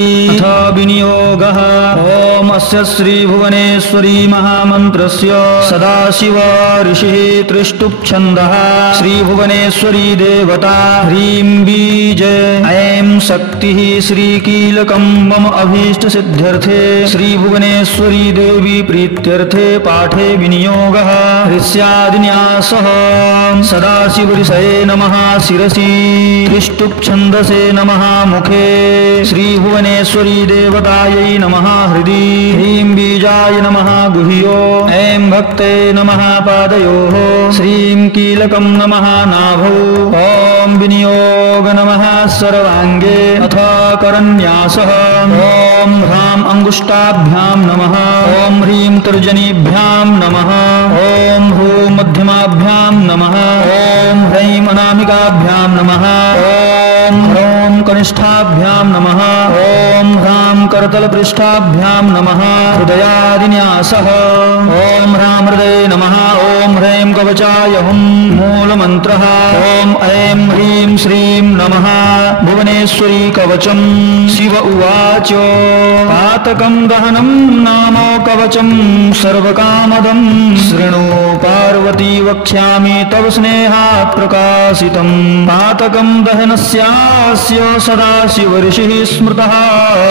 अथ विनियोगः। ॐ अस्य श्रीभुवनेश्वरी महामन्त्रस्य सदाशिव ऋषिः त्रिष्टुप्छन्दः श्रीभुवनेश्वरी देवता ह्रीं बीज ऐं शक्तिः श्रीकीलकं मम अभीष्टसिद्ध्यर्थे श्रीभुवनेश्वरी देवी प्रीत्यर्थे पाठे विनियोगः। ऋष्यादिन्यासः सदाशिवऋषये नमः शिरसि त्रिष्टुप्छन्दसे नमः मुखे श्रीभुवनेश्वरी देवतायै नमः हृदि ह्रीं बीजाय नमः गुह्यो ऐं भक्ते नमः पादयोः श्रीं कीलकं नमः नाभौ ॐ विनियोग नमः सर्वाङ्गे अथ करन्यासः ॐ ह्रां अङ्गुष्ठाभ्यां नमः ॐ ह्रीं तर्जनीभ्यां नमः ॐ ह्रूं मध्यमाभ्यां नमः ॐ ह्रैं अनामिकाभ्यां नमः ॐ ह्रौं कनिष्ठाभ्यां नमः ॐ ह्रां करतलपृष्ठाभ्यां नमः हृदयादिन्यासः ॐ ह्रां हृदये नमः ॐ ह्रैं कवचाय हुं मूलमन्त्रः ॐ ऐं ह्रीं श्रीं नमः भुवनेश्वरी कवचम्। शिव उवाच पातकं दहनं नाम कवचं सर्वकामदं शृणु पार्वती वक्ष्यामि तव स्नेहात् प्रकाशितं पातकं दहनस्यास्य सदाशिवऋषिः स्मृतः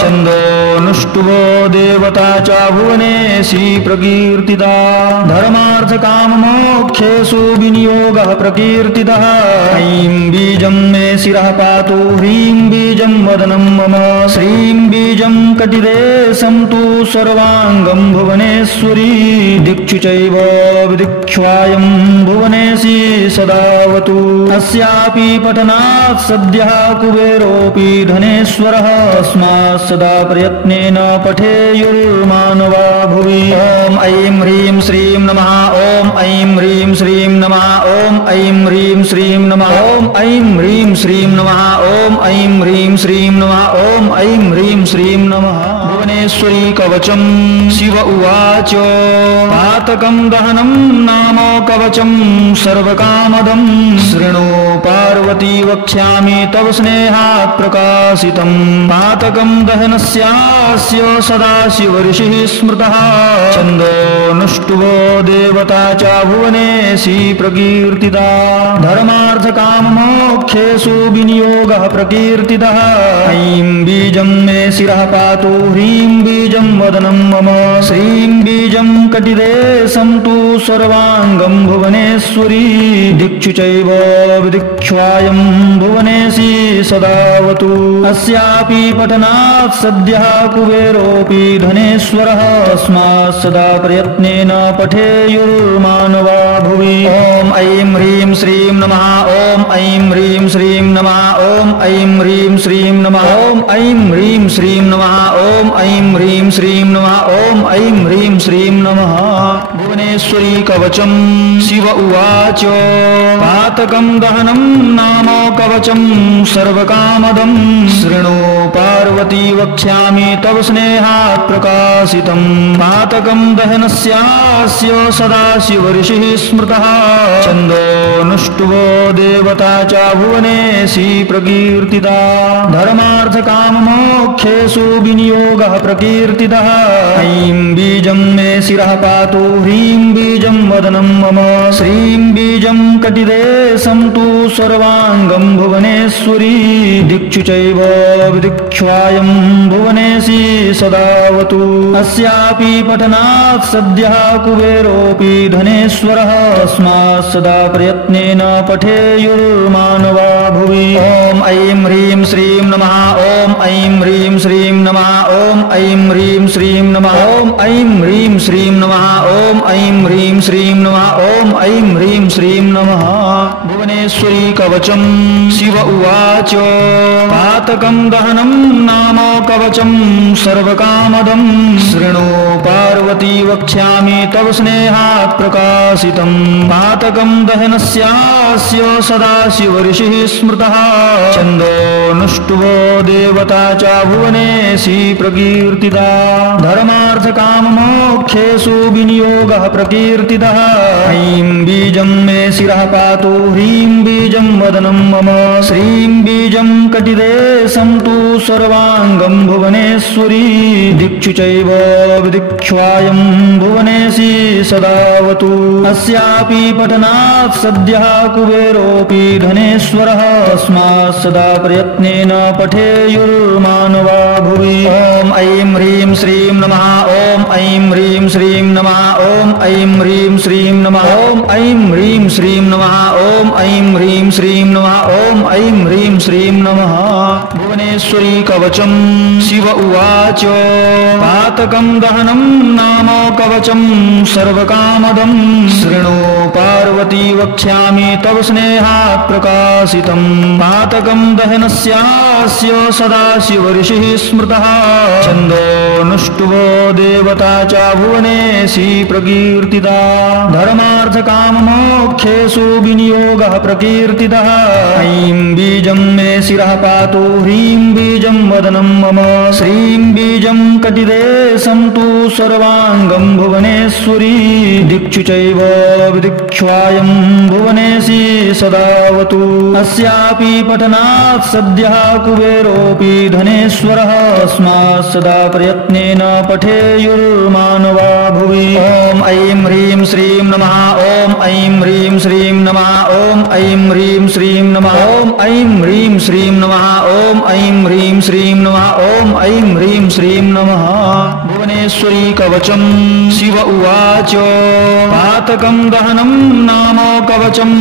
छन्दोऽनुष्टुभो देवता च भुवनेशी प्रकीर्तिता धर्मार्थकाममोक्षेषु विनियोगः प्रकीर्तितः। ऐं बीजं मे शिरः पातु ह्रीं बीजं वदनं मम श्रीं बीजं कटिरे सन्तु सर्वाङ्गं भुवनेश्वरी दिक्षु चैव विदिक्ष्वायं भुवनेशी सदावतु। अस्यापि पठनात् सद्यः कुबेरोऽपि धनेश्वरः तस्मात् सदा प्रयत्नेन पठेयुर्मानवा भुवि। ॐ ऐं ह्रीं श्रीं नमः ॐ ऐं ह्रीं श्रीं नमः ॐ ऐं ह्रीं श्रीं नमः ॐ ऐं ह्रीं श्रीं नमः ॐ ऐं ह्रीं श्रीं नमः ॐ ऐं ह्रीं श्रीं नमः भुवनेश्वरी कवचम्। शिव उवाच पातकं दहनं नाम कवचं सर्वकामदं शृणु पार्वती वक्ष्यामि तव स्नेहात् प्रकाशितं पातकं दहनस्यास्य सदाशिवऋषिः स्मृतः छन्दोऽनुष्टुभो देवता च भुवनेशी प्रकीर्तिता धर्मार्थकाममोक्षेषु विनियोगः प्रकीर्तितः। ऐं बीजं मे शिरः पातु ह्रीं बीजं वदनं मम श्रीं बीजं कटिरे सन्तु सर्वाङ्गं भुवनेश्वरी दिक्षु चैव विदिक्ष्वायं भुवनेशी सदावतु। अस्यापि पठनात् सद्यः कुबेरोऽपि धनेश्वरः तस्मात् सदा प्रयत्नेन पठेयुर्मानवा भुवि। ॐ ऐं ह्रीं श्रीं नमः ॐ ऐं ह्रीं श्रीं नमः ॐ ऐं ह्रीं श्रीं नमः ॐ ऐं ह्रीं श्रीं नमः ॐ ऐं ह्रीं श्रीं नमः ॐ ऐं ह्रीं श्रीं नमः भुवनेश्वरी कवचम्। शिव उवाच पातकं दहनं नाम कवचं सर्वकामदं शृणु पार्वती वक्ष्यामि तव स्नेहात् प्रकाशितं पातकं दहनस्यास्य सदाशिवऋषिः स्मृतः छन्दोऽनुष्टुभो देवता च भुवनेशी प्रकीर्तिता धर्मार्थकाममोक्षेषु विनियोगः प्रकीर्तितः। ऐं बीजं मे शिरः पातु ह्रीं बीजं वदनं मम श्रीं बीजं कटिरे सन्तु सर्वाङ्गं भुवनेश्वरी दिक्षु चैव विदिक्ष्वायं भुवनेशी सदावतु। अस्यापि पठनात् सद्यः कुबेरोऽपि धनेश्वरः तस्मात् सदा प्रयत्नेन पठेयुर्मानवा भुवि। ॐ ऐं ह्रीं श्रीं नमः ॐ ऐं ह्रीं श्रीं नमः ॐ ऐं ह्रीं श्रीं नमः ॐ ऐं ह्रीं श्रीं नमः ॐ ऐं ह्रीं श्रीं नमः ॐ ऐं ह्रीं श्रीं नमः भुवनेश्वरी कवचम्। शिव उवाच पातकं दहनं नाम कवचं सर्वकामदं शृणु पार्वती वक्ष्यामि तव स्नेहात् प्रकाशितं पातकं दहनस्यास्य सदाशिवऋषिः स्मृतः छन्दोऽनुष्टुभो देवता च भुवनेशी प्रकीर्तिता धर्मार्थकाममोक्षेषु विनियोगः प्रकीर्तितः। ऐं बीजं मे शिरः पातु ह्रीं बीजं वदनं मम श्रीं बीजं कटिरे सन्तु सर्वाङ्गं भुवनेश्वरी दिक्षु चैव विदिक्ष्वायं भुवनेशी सदावतु अस्यापि पठनात् सद्यः कुबेरोऽपि धनेश्वरः अस्मात् सदा प्रयत्नेन पठेयुर्मानवा भुवि ॐ ऐं ह्रीं श्रीं नमः ॐ ऐं ह्रीं श्रीं नमः ॐ ऐं ह्रीं श्रीं नमः ॐ ऐं ह्रीं श्रीं नमः ॐ ऐं ह्रीं श्रीं नमः ॐ ऐं ह्रीं श्रीं नमः भुवनेश्वरी कवचं शिव उवाच पातकं दहनं नाम कवचं सर्वकामदं शृणु पार्वती वक्ष्यामि तव स्नेहात् प्रकाशितं पातकं दहनस्यास्य सदाशिव ऋषिः स्मृतः छन्दोऽनुष्टुभो देवता च भुवनेशी प्रकीर्तिता धर्मार्थकाममोक्षेषु विनियोगः प्रकीर्तितः ऐं बीजं मे शिरः पातु ह्रीं बीजं वदनं मम श्रीं बीजं कटिदे सन्तु सर्वाङ्गं भुवनेश्वरी दिक्षु चैव विदिक्ष्वायं भुवनेशी सदावतु अस्यापि पठनात् सद्यः कुबेरोऽपि धनेश्वरः अस्मात् सदा प्रयत्नेन पठेयुर्मानवा भुवि ॐ ऐं ह्रीं श्रीं नमः ॐ ऐं ह्रीं श्रीं नमः ॐ ऐं ह्रीं श्रीं नमः ॐ ऐं ह्रीं श्रीं नमः ॐ ऐं ह्रीं श्रीं नमः ॐ ऐं ह्रीं श्रीं नमः भुवनेश्वरी कवचं शिव उवाच पातकं दहनं नाम कवचं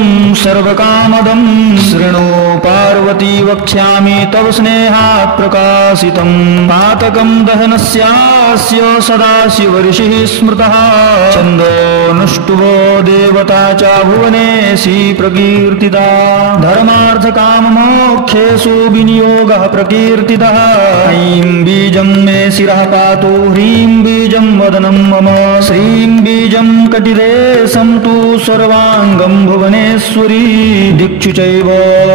सर्वकामदं शृणु पार्वती वक्ष्यामि तव स्नेहात् प्रकाशितं पातकं दहनस्यास्य सदाशिव ऋषिः स्मृतः छन्दोऽनुष्टुभो देवता च भुवनेशी प्रकीर्तिता धर्मार्थकाममोक्षेषु विनियोगः प्रकीर्तितः ऐं बीजं मे शिरः पातु ह्रीं बीजं वदनं मम श्रीं बीजं कटिदे सन्तु सर्वाङ्गं भुवनेश्वरी दिक्षु चैव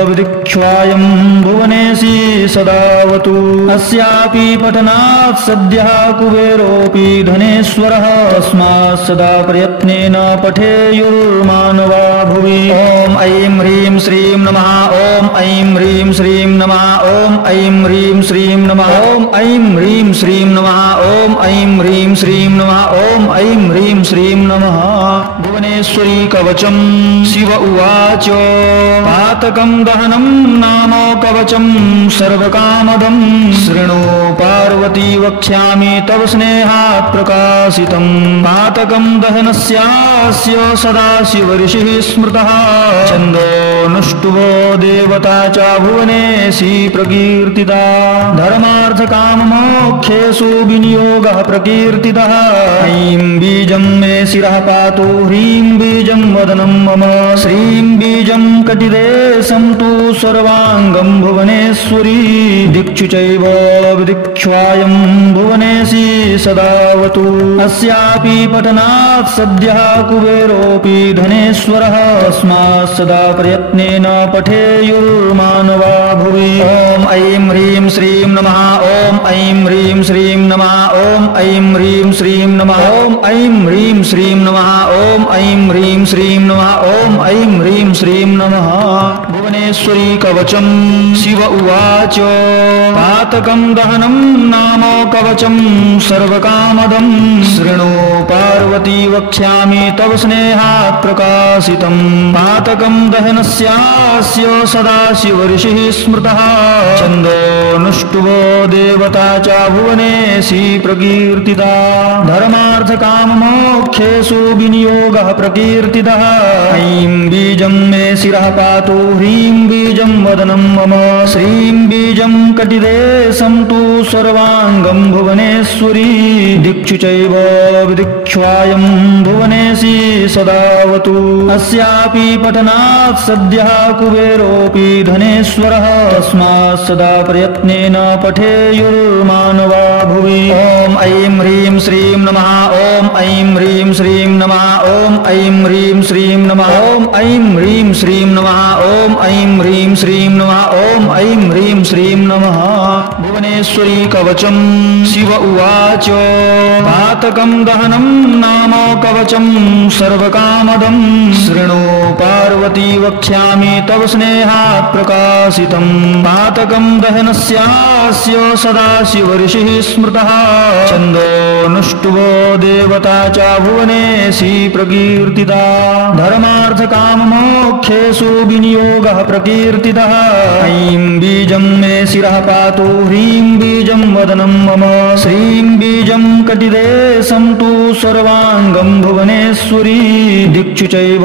विदिक्ष्वायं भुवनेशी सदावतु अस्यापि पठनात् सद्यः कुबेरोऽपि धनेश्वरः अस्मात् सदा प्रयत्नेन पठेयुर्मानवा भुवि ॐ ऐं ह्रीं श्रीं नमः ॐ ऐं ह्रीं श्रीं नमः ॐ ऐं ह्रीं श्रीं नमः ॐ ऐं ह्रीं श्रीं नमः ॐ ऐं ह्रीं श्रीं नमः ॐ ऐं ह्रीं श्रीं नमः भुवनेश्वरी कवचं शिव उवाच पातकं दहनं नाम कवचं सर्वकामदं शृणु पार्वती वक्ष्यामि तव स्नेहात् प्रकाशितं पातकं दहनस्यास्य सदाशिव ऋषिः स्मृतः छन्दोऽनुष्टुभो देवता च भुवनेशी प्रकीर्तिता धर्मार्थकाममोक्षेषु विनियोगः प्रकीर्तितः ऐं बीजं मे शिरः पातु ह्रीं बीजं वदनं मम श्रीं बीजं कटिदे सन्तु सर्वाङ्गं भुवनेश्वरी दिक्षु चैव विदिक्ष्वायं भुवनेशी सदावतु अस्यापि पठनात् सद्यः कुबेरोऽपि धनेश्वरः अस्मात् सदा प्रयत्नेन पठेयुर्मानवा भुवि ॐ ऐं ह्रीं श्रीं नमः ॐ ऐं ह्रीं श्रीं नमः ॐ ऐं ह्रीं श्रीं नमः ॐ ऐं ह्रीं श्रीं नमः ॐ ऐं ह्रीं श्रीं नमः ॐ ऐं ह्रीं श्रीं नमः भुवनेश्वरी कवचं शिव उवाच पातकं दहनं नाम कवचं सर्वकामदं शृणु पार्वती वक्ष्यामि तव स्नेहात् प्रकाशितं पातकं दहनस्यास्य सदाशिव ऋषिः स्मृतः छन्दोऽनुष्टुभो देवता च भुवनेशी प्रकीर्तिता धर्मार्थकाममोक्षेषु विनियोगः प्रकीर्तितः ऐं बीजं मे शिरः पातु ह्रीं बीजं वदनं मम श्रीं बीजं कटिदे सन्तु सर्वाङ्गं भुवनेश्वरी दिक्षु चैव विदिक्ष्वायं भुवनेशी सदावतु अस्यापि पठनात् सद्यः कुबेरोऽपि धनेश्वरः अस्मात् सदा प्रयत्नेन पठेयुर्मानवा भुवि ॐ ऐं ह्रीं श्रीं नमः ॐ ऐं ह्रीं श्रीं नमः ॐ ऐं ह्रीं श्रीं नमः ॐ ऐं ह्रीं श्रीं नमः ॐ ऐं ह्रीं श्रीं नमः ॐ ऐं ह्रीं श्रीं नमः भुवने भुवनेश्वरी कवचम् शिव उवाच पातकं दहनं नाम कवचं सर्वकामदं शृणु पार्वती वक्ष्यामि तव स्नेहात् प्रकाशितं पातकं दहनस्यास्य सदाशिवऋषिः स्मृतः छन्दोऽनुष्टुभो देवता च भुवनेशी प्रकीर्तिता धर्मार्थकाममोक्षेषु विनियोगः प्रकीर्तितः ऐं बीजं मे शिरः पातु ह्रीं बीजं वदनं मम श्रीं बीजं कटिते सन्तु सर्वाङ्गं भुवनेश्वरी दिक्षु चैव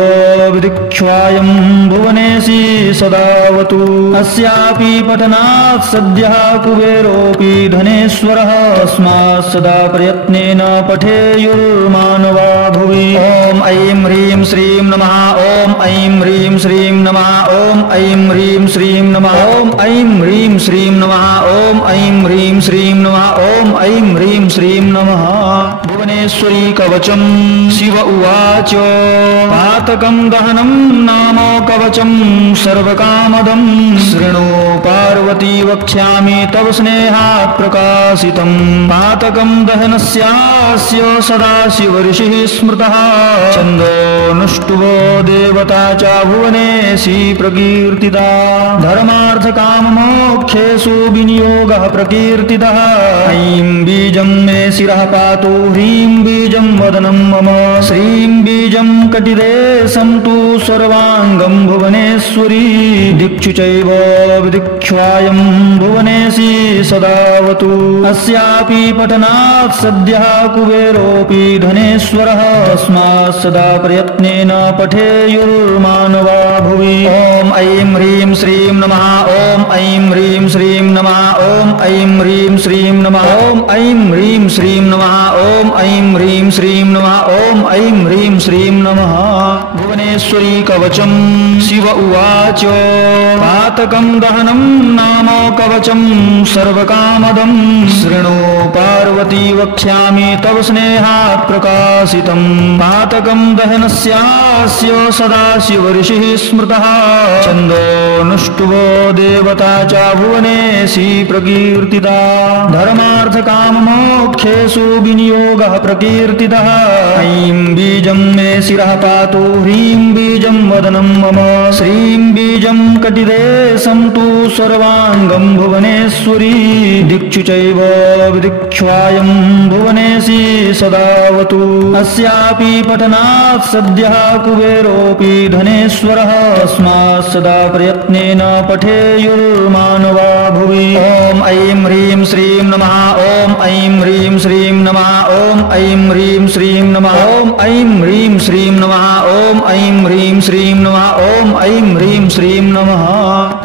विदिक्ष्वायं भुवनेशी सदावतु अस्यापि पठनात् सद्यः कुबेरोऽपि धनेश्वरः अस्मात् सदा प्रयत्नेन पठेयुर्मानवा भुवि ॐ ऐं ह्रीं श्रीं नमः ॐ ऐं ह्रीं श्रीं नमः ॐ ऐं ह्रीं श्रीं नमः ॐ ऐं ह्रीं श्रीं नमः ॐ ऐं ह्रीं श्रीं नमः ॐ ऐं ह्रीं श्रीं नमः भुवनेश्वरी कवचं शिव उवाच पातकं दहनं नाम कवचं सर्वकामदं शृणु पार्वती वक्ष्यामि तव स्नेहात् प्रकाशितं पातकं दहनस्यास्य सदाशिवऋषिः स्मृतः छन्दोऽनुष्टुभो देवता च भुवनेशी प्रकीर्तिता धर्मार्थकाममोक्षेषु विनियोगः प्रकीर्तितः ऐं बीजं मे शिरः पातु ह्रीं बीजं वदनं मम श्रीं बीजं कटिते सन्तु सर्वाङ्गं भुवनेश्वरी दिक्षु चैव विदिक्ष्वायं भुवनेशी सदावतु अस्यापि पठनात् सद्यः कुबेरोऽपि धनेश्वरः अस्मात् सदा प्रयत्नेन पठेयुर्मानवा भुवि ॐ ऐं ह्रीं श्रीं नमः ॐ ऐं ह्रीं श्रीं नमः ॐ ऐं ह्रीं श्रीं नमः ॐ ऐं ह्रीं श्रीं नमः ॐ ऐं ह्रीं श्रीं नमः ॐ ऐं ह्रीं श्रीं नमः भुवनेश्वरी कवचं शिव उवाच पातकं दहनं नाम कवचं सर्वकामदं शृणु पार्वती वक्ष्यामि तव स्नेहात् प्रकाशितं पातकं दहनस्यास्य सदाशिवऋषिः स्मृतः छन्दोऽनुष्टुभो देवता च भुवनेशी प्रकीर्तिता धर्मार्थकाममोक्षेषु विनियोगः प्रकीर्तितः ऐं बीजं मे शिरः पातु ह्रीं बीजं वदनं मम श्रीं बीजं कटिते सन्तु सर्वाङ्गं भुवनेश्वरी दिक्षु चैव विदिक्ष्वायं भुवनेशी सदावतु अस्यापि पठनात् सद्यः कुबेरोऽपि धनेश्वरः अस्मात् सदा प्रयत्नेन पठेयुर्मानवा भुवि ॐ ऐं ह्रीं श्रीं नमः ॐ ऐं ह्रीं श्रीं नमः ॐ ऐं ह्रीं श्रीं नमः ॐ ऐं ह्रीं श्रीं नमः ॐ ऐं ह्रीं श्रीं नमः ॐ ऐं ह्रीं श्रीं नमः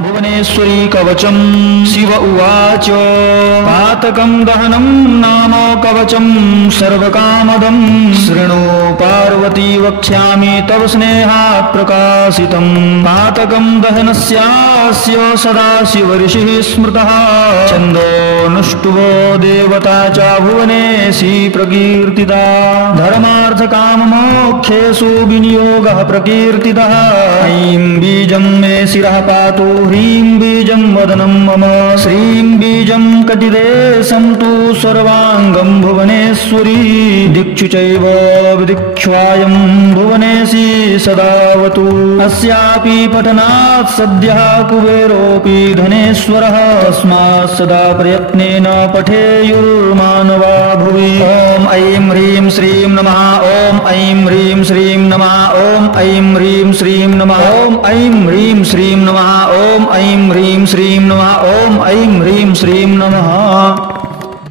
भुवनेश्वरी कवचं शिव उवाच पातकं दहनं नाम कवचं सर्वकामदं शृणु पार्वती वक्ष्यामि तव स्नेहात् प्रकाशितं पातकं दहनस्यास्य सदाशिवऋषिः स्मृतः छन्दोऽनुष्टुभो देवता च भुवनेशी प्रकीर्तिता धर्मार्थकाममोक्षेषु विनियोगः प्रकीर्तितः ऐं बीजं मे शिरः पातु ह्रीं बीजं वदनं मम श्रीं बीजं कटिते सन्तु सर्वाङ्गं भुवनेश्वरी दिक्षु चैव विदिक्ष्वायं भुवनेशी सदावतु अस्यापि पठनात् सद्यः कुबेरोऽपि धनेश्वरः अस्मात् सदा प्रयत्नेन पठेयुर्मानवा भुवि ॐ ऐं ह्रीं श्रीं नमः ॐ ऐं ह्रीं श्रीं नमः ॐ ऐं ह्रीं श्रीं नमः ॐ ऐं ह्रीं श्रीं नमः